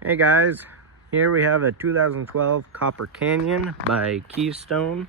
Hey guys, here we have a 2012 Copper Canyon by Keystone,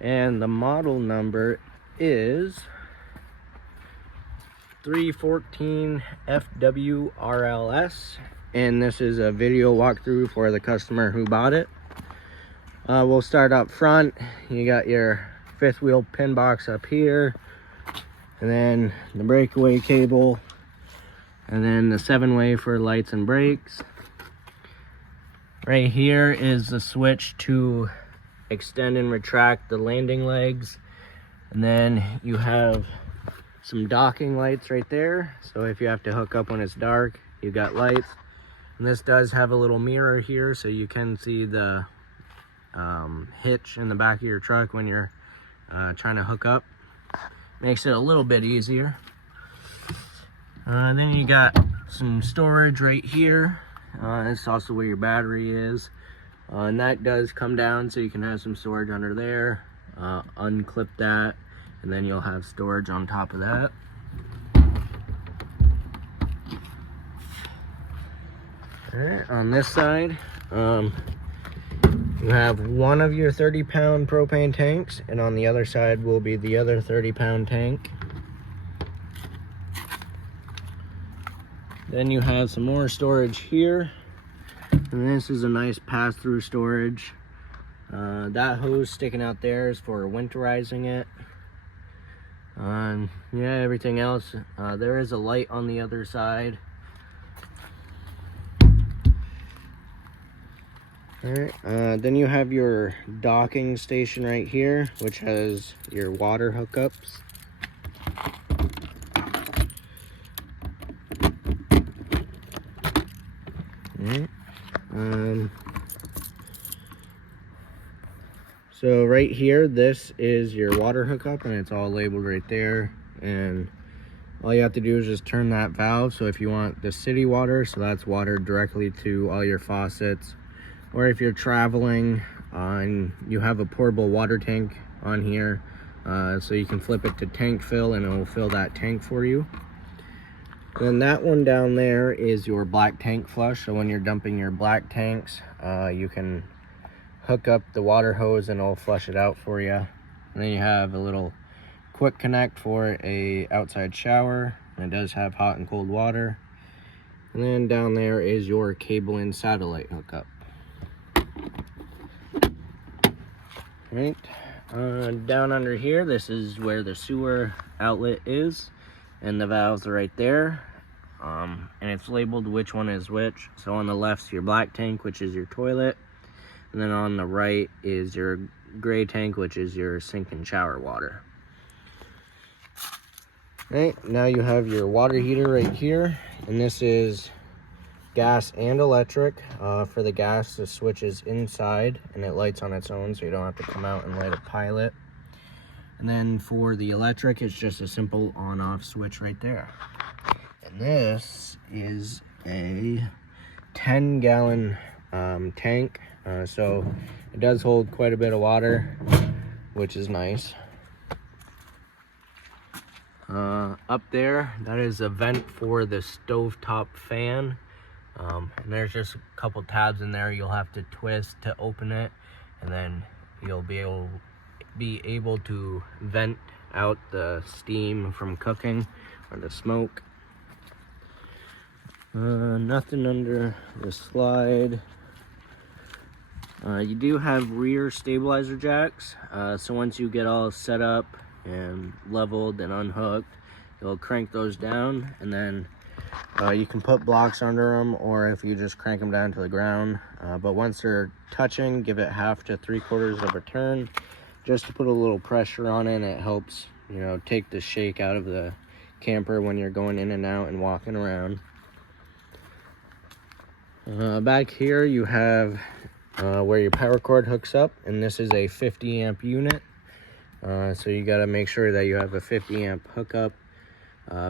and the model number is 314FWRLS, and this is a video walkthrough for the customer who bought it. We'll start up front. You got your fifth wheel pin box up here, and then the breakaway cable, and then the 7-way for lights and brakes. Right here is the switch to extend and retract the landing legs. And then you have some docking lights right there. So if you have to hook up when it's dark, you got lights. And this does have a little mirror here, so you can see the hitch in the back of your truck when you're trying to hook up. Makes it a little bit easier. Then you got some storage right here. It's also where your battery is, and that does come down, so you can have some storage under there. Unclip that, and then you'll have storage on top of that. Alright, on this side, you have one of your 30-pound propane tanks, and on the other side will be the other 30-pound tank. Then you have some more storage here, and this is a nice pass-through storage. That hose sticking out there is for winterizing it. Yeah, everything else. There is a light on the other side. Alright, then you have your docking station right here, which has your water hookups. So right here, this is your water hookup, and it's all labeled right there. And all you have to do is just turn that valve. So if you want the city water, so that's water directly to all your faucets. Or if you're traveling and you have a portable water tank on here, so you can flip it to tank fill, and it will fill that tank for you. Then that one down there is your black tank flush. So when you're dumping your black tanks, you can hook up the water hose and it'll flush it out for you. And then you have a little quick connect for a outside shower, and it does have hot and cold water. And then down there is your cable and satellite hookup. Right, down under here, this is where the sewer outlet is, and the valves are right there. And it's labeled which one is which. So on the left's your black tank, which is your toilet, and then on the right is your gray tank, which is your sink and shower water. Right, now you have your water heater right here, and this is gas and electric. For the gas, the switch is inside and it lights on its own, so you don't have to come out and light a pilot. And then for the electric, it's just a simple on-off switch right there. And this is a 10-gallon tank, so it does hold quite a bit of water, which is nice. Up there, that is a vent for the stovetop fan, and there's just a couple tabs in there you'll have to twist to open it, and then you'll be able to vent out the steam from cooking or the smoke. Nothing under the slide. You do have rear stabilizer jacks, so once you get all set up and leveled and unhooked, you'll crank those down, and then you can put blocks under them, or if you just crank them down to the ground. But once they're touching, give it 1/2 to 3/4 of a turn, just to put a little pressure on it, and it helps, you know, take the shake out of the camper when you're going in and out and walking around. Back here you have where your power cord hooks up, and this is a 50 amp unit. So you got to make sure that you have a 50 amp hookup,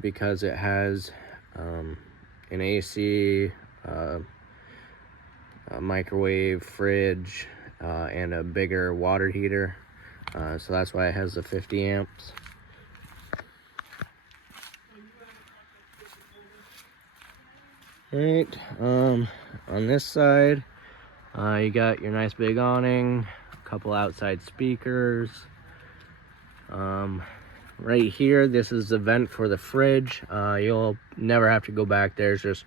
because it has an AC, a microwave, fridge, and a bigger water heater. So that's why it has the 50 amps. Right, on this side, you got your nice big awning, a couple outside speakers. Right here, this is the vent for the fridge. You'll never have to go back there. It's just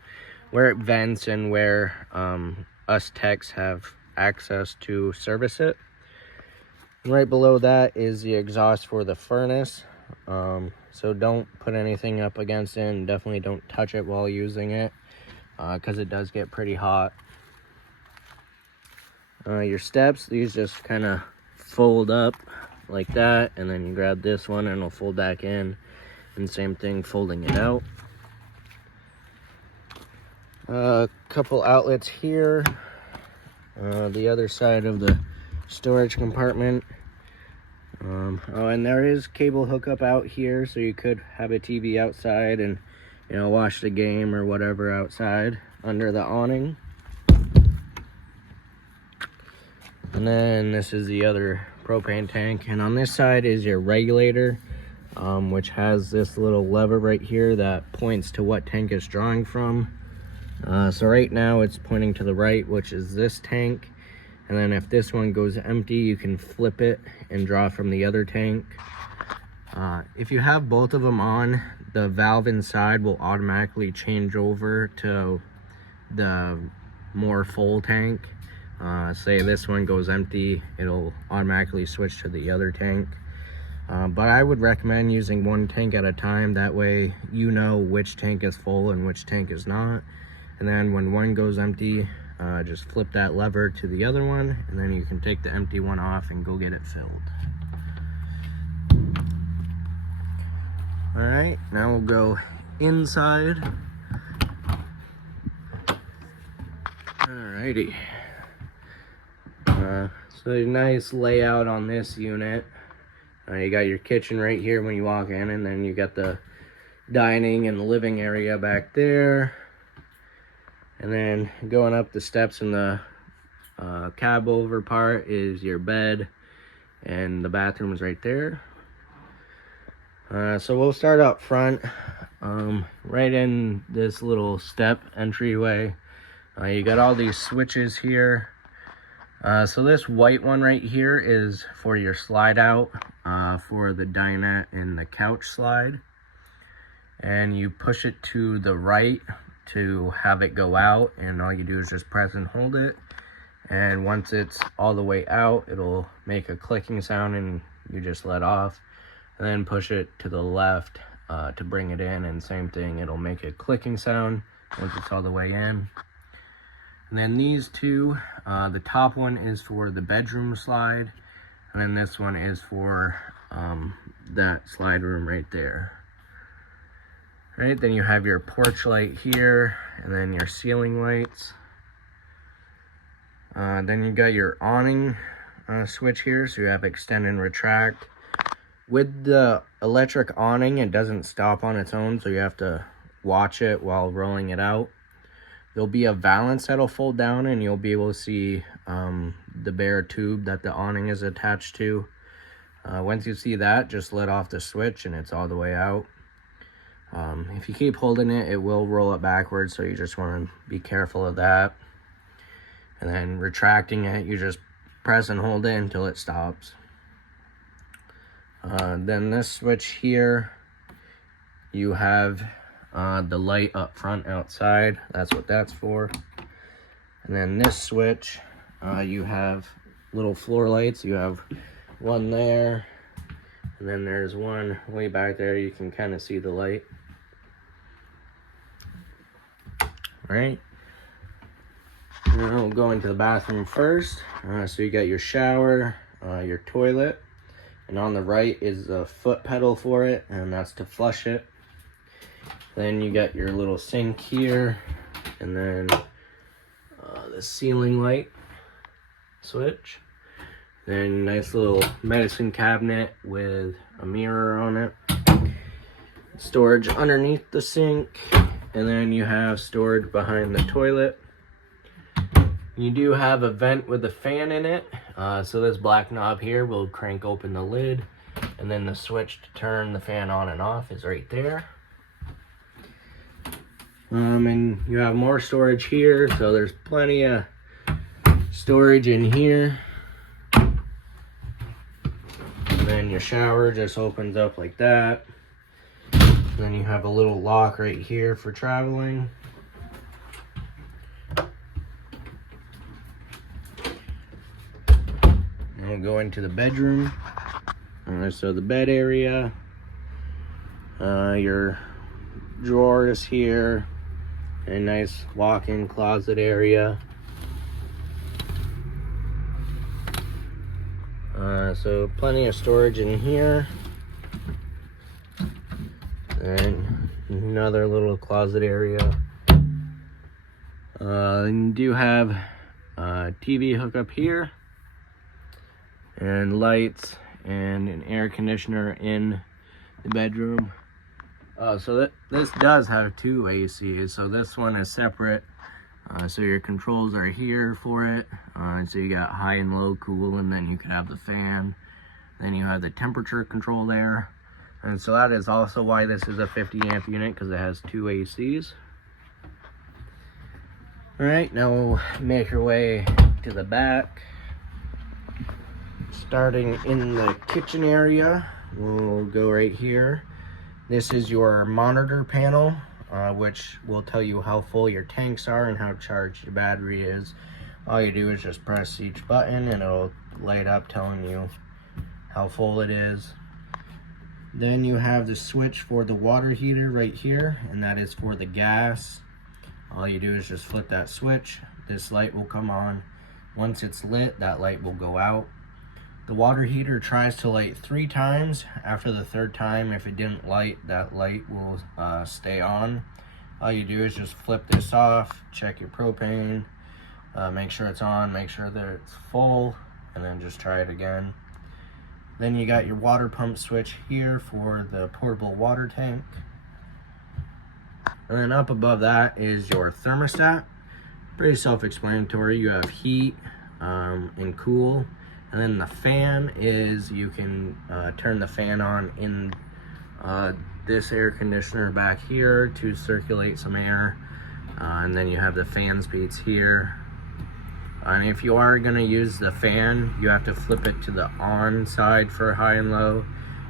where it vents and where us techs have access to service it. And right below that is the exhaust for the furnace. So don't put anything up against it, and definitely don't touch it while using it, because it does get pretty hot. Your steps, these just kind of fold up like that, and then you grab this one and it'll fold back in, and same thing folding it out. A couple outlets here, the other side of the storage compartment. Oh, and there is cable hookup out here, so you could have a TV outside and, you know, watch the game or whatever outside under the awning. And then this is the other propane tank, and on this side is your regulator, which has this little lever right here that points to what tank it's drawing from. So right now it's pointing to the right, which is this tank. And then if this one goes empty, you can flip it and draw from the other tank. If you have both of them on, the valve inside will automatically change over to the more full tank. Say this one goes empty, it'll automatically switch to the other tank. But I would recommend using one tank at a time. That way you know which tank is full and which tank is not. And then when one goes empty, just flip that lever to the other one, and then you can take the empty one off and go get it filled. All right, now we'll go inside. Alrighty. So a nice layout on this unit. You got your kitchen right here when you walk in, and then you got the dining and the living area back there. And then going up the steps in the cab over part is your bed, and the bathroom is right there. So we'll start up front, right in this little step entryway. You got all these switches here. So this white one right here is for your slide out, for the dinette and the couch slide. And you push it to the right to have it go out, and all you do is just press and hold it. And once it's all the way out, it'll make a clicking sound and you just let off. And then push it to the left to bring it in, and same thing, it'll make a clicking sound once it's all the way in. And then these two, the top one is for the bedroom slide, and then this one is for that slide room right there. Right, then you have your porch light here, and then your ceiling lights. Then you got your awning switch here, so you have extend and retract. With the electric awning, it doesn't stop on its own, so you have to watch it while rolling it out. There'll be a valance that'll fold down, and you'll be able to see the bare tube that the awning is attached to. Once you see that, just let off the switch and it's all the way out. If you keep holding it, it will roll it backwards, so you just want to be careful of that. And then retracting it, you just press and hold it until it stops. Then this switch here, you have the light up front outside. That's what that's for. And then this switch, you have little floor lights. You have one there, and then there's one way back there. You can kind of see the light. Right. Now we'll go into the bathroom first. So you got your shower, your toilet, and on the right is the foot pedal for it, and that's to flush it. Then you got your little sink here, and then the ceiling light switch. Then nice little medicine cabinet with a mirror on it. Storage underneath the sink, and then you have storage behind the toilet. You do have a vent with a fan in it, so this black knob here will crank open the lid, and then the switch to turn the fan on and off is right there. And you have more storage here, so there's plenty of storage in here. And then your shower just opens up like that. And then you have a little lock right here for traveling. And we'll go into the bedroom. So the bed area, your drawer is here, a nice walk-in closet area. So plenty of storage in here. And another little closet area. You do have a TV hookup here, and lights, and an air conditioner in the bedroom. So this does have two ACs, so this one is separate. So your controls are here for it. So you got high and low cool, and then you can have the fan. Then you have the temperature control there. And so that is also why this is a 50 amp unit, because it has two ACs. Alright, now we'll make our way to the back. Starting in the kitchen area, we'll go right here. This is your monitor panel, which will tell you how full your tanks are and how charged your battery is. All you do is just press each button and it'll light up telling you how full it is. Then you have the switch for the water heater right here, and that is for the gas. All you do is just flip that switch. This light will come on. Once it's lit, that light will go out. The water heater tries to light 3 times. After the 3rd time, if it didn't light, that light will stay on. All you do is just flip this off, check your propane, make sure it's on, make sure that it's full, and then just try it again. Then you got your water pump switch here for the portable water tank. And then up above that is your thermostat. Pretty self-explanatory. You have heat and cool. And then the fan is, you can turn the fan on in this air conditioner back here to circulate some air. And then you have the fan speeds here. And if you are going to use the fan, you have to flip it to the on side for high and low.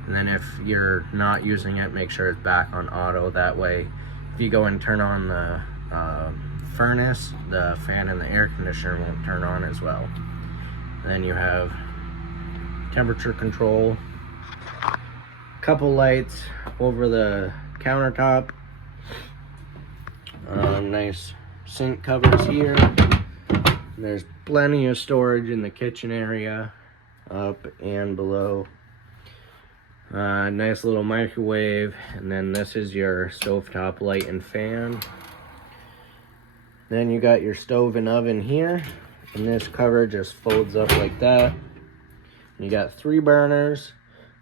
And then if you're not using it, make sure it's back on auto. That way, if you go and turn on the furnace, the fan and the air conditioner won't turn on as well. Then you have temperature control, couple lights over the countertop, nice sink covers here. There's plenty of storage in the kitchen area, up and below. Nice little microwave, and then this is your stovetop light and fan. Then you got your stove and oven here. And this cover just folds up like that. You got 3 burners,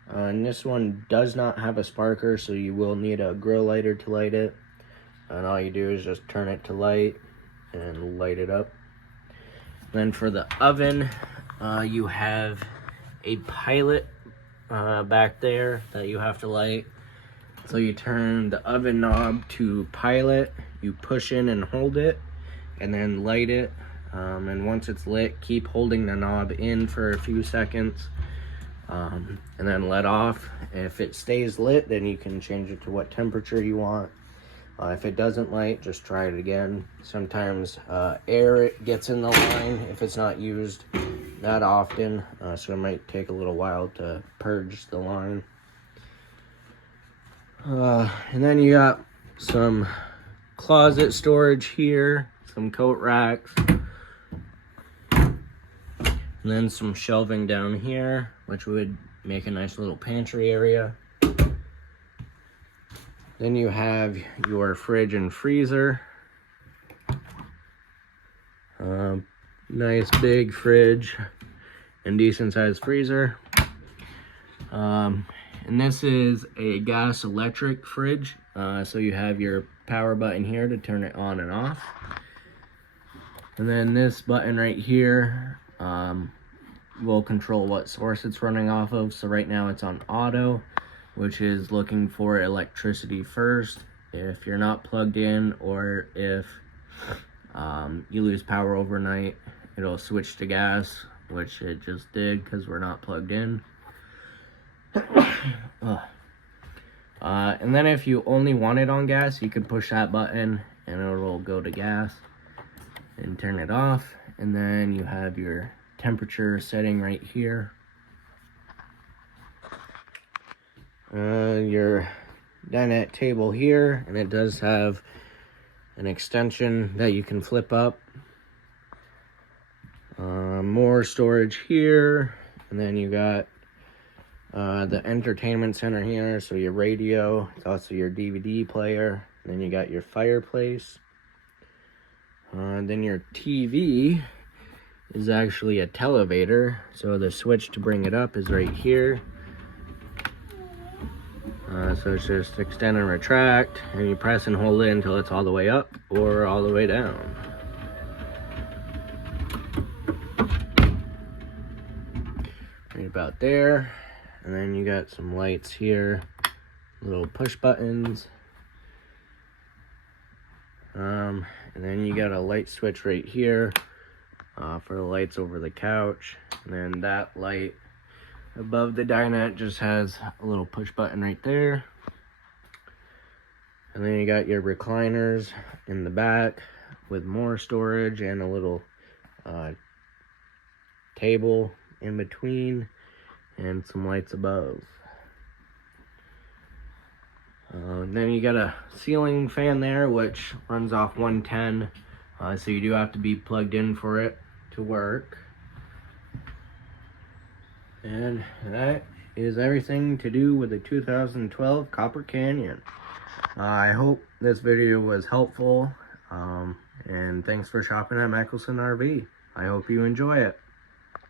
and this one does not have a sparker, so you will need a grill lighter to light it. And all you do is just turn it to light and light it up. Then for the oven, you have a pilot back there that you have to light. So you turn the oven knob to pilot, you push in and hold it, and then light it. And once it's lit, keep holding the knob in for a few seconds, and then let off. If it stays lit, then you can change it to what temperature you want. If it doesn't light, just try it again. Sometimes air gets in the line if it's not used that often, so it might take a little while to purge the line. And then you got some closet storage here, some coat racks. And then some shelving down here, which would make a nice little pantry area. Then you have your fridge and freezer. Nice big fridge and decent sized freezer. And this is a gas electric fridge. So you have your power button here to turn it on and off. And then this button right here will control what source it's running off of. So right now it's on auto, which is looking for electricity first. if you're not plugged in, or if you lose power overnight, it'll switch to gas, which it just did because we're not plugged in. And then if you only want it on gas, you can push that button and it'll go to gas and turn it off. And then you have your temperature setting right here. Your dinette table here, and it does have an extension that you can flip up. More storage here, and then you got the entertainment center here, so your radio, it's also your DVD player, and then you got your fireplace. Then your TV is actually a televator, so the switch to bring it up is right here. So it's just extend and retract, and you press and hold it until it's all the way up or all the way down. Right about there. And then you got some lights here, little push buttons. And then you got a light switch right here for the lights over the couch. And then that light above the dinette just has a little push button right there. And then you got your recliners in the back with more storage and a little table in between and some lights above. Then you got a ceiling fan there, which runs off 110, so you do have to be plugged in for it to work. And that is everything to do with the 2012 Copper Canyon. I hope this video was helpful, and thanks for shopping at Mickelson RV. I hope you enjoy it.